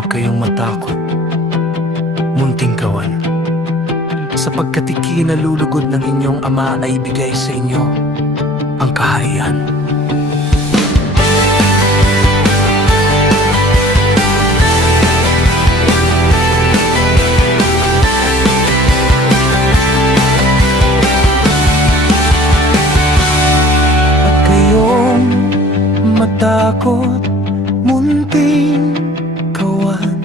huwag kayong matakot, munting kawan, sapagkat ikinalulugod ng inyong Ama na ibigay sa inyo ang kaharian. At kayong matakot, munting kawan,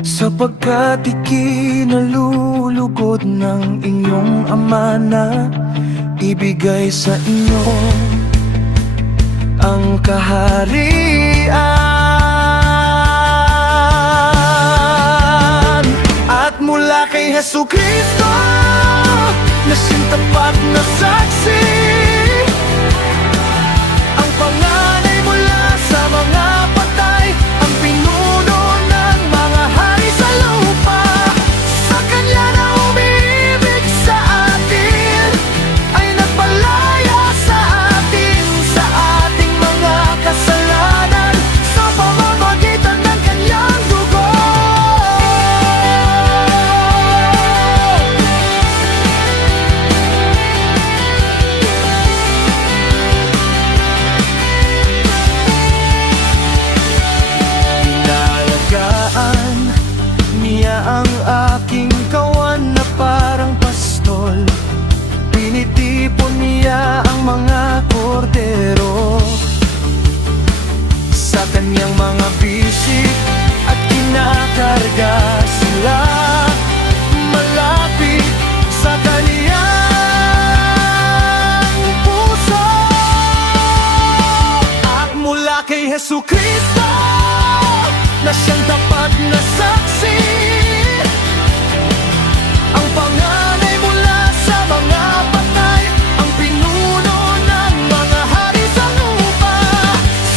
sapagkat ikinalulugod ng inyong Ama na ibigay sa inyo ang kaharian. At mula kay Jesucristo na siyang tapat na saksi, ang panganay mula sa mga patay, ang pinuno ng mga hari sa lupa. Sa Kanya na umiibig sa atin, ay nagpalaya sa atin sa ating mga kasalanan, sa pamamagitan ng Kanyang dugo. Inalagaan niya ang aking kawan na parang pastol, pinitipon niya ang mga kordero sa kanyang mga bisig at kinakarga sila malapit sa kaniyang puso. At mula kay Jesucristo na siyang tapat na saksi, ang panganay mula sa mga patay, ang pinuno ng mga hari sa lupa.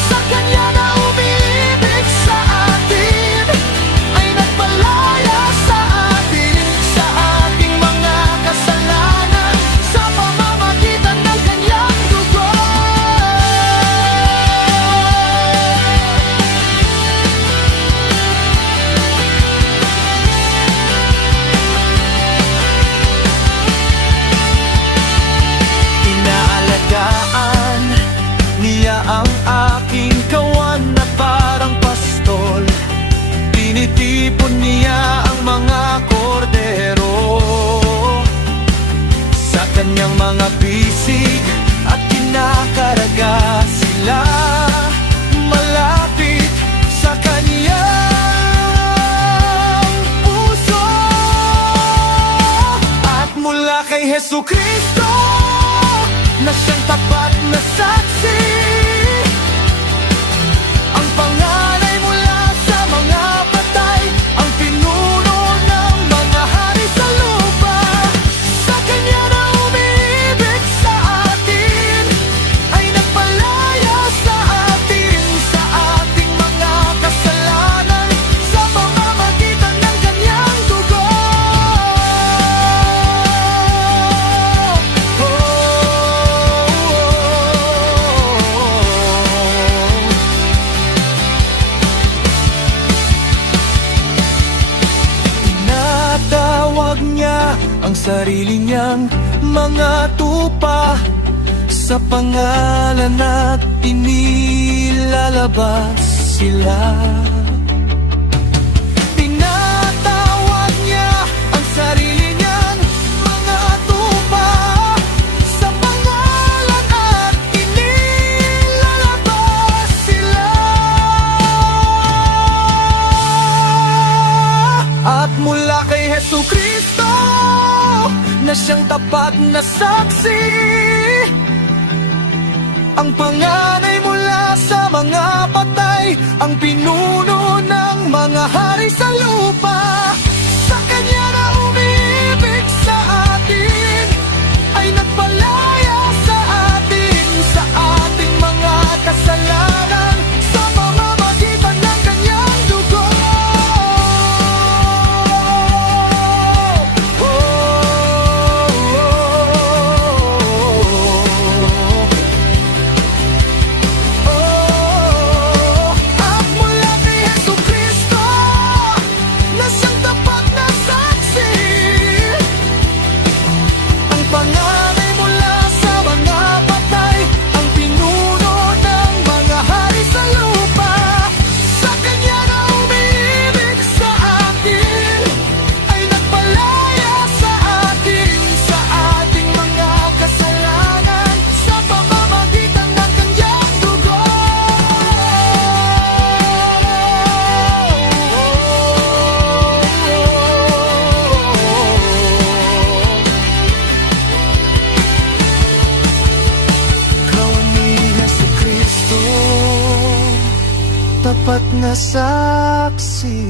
Sa Kanya na umiibig sa atin, ay nagpalaya sa atin sa ating mga kasalanan, sa pamamagitan ng Kanyang dugo. Inaalagaan niya ang aking kawan na parang pastol, tinitipon niya ang mga kordero sa kanyang mga bisig at kinakarga sila malapit sa kaniyang puso. At mula kay Jesucristo na siyang tapat na saksi, ang panganay mula sa mga patay, ang pinuno ng mga hari sa lupa. Sa Kanya na umiibig sa atin, ay nagpalaya sa atin sa ating mga kasalanan, sa pamamagitan ng Kanyang dugo. Tinatawag niya ang sarili niyang mga tupa, sa pangalan at inilalabas sila. Tinatawag niya ang sarili niyang mga tupa, sa pangalan at inilalabas sila. At mula kay Jesucristo na siyang tapat na saksi, ang panganay mula sa mga patay, ang pinuno ng mga hari sa lupa. Sa Kanya na umiibig sa atin, ay nagpalaya sa atin sa ating mga kasalanan, sa pamamagitan ng Kanyang dugo. At mula kay Jesucristo tapat na saksi.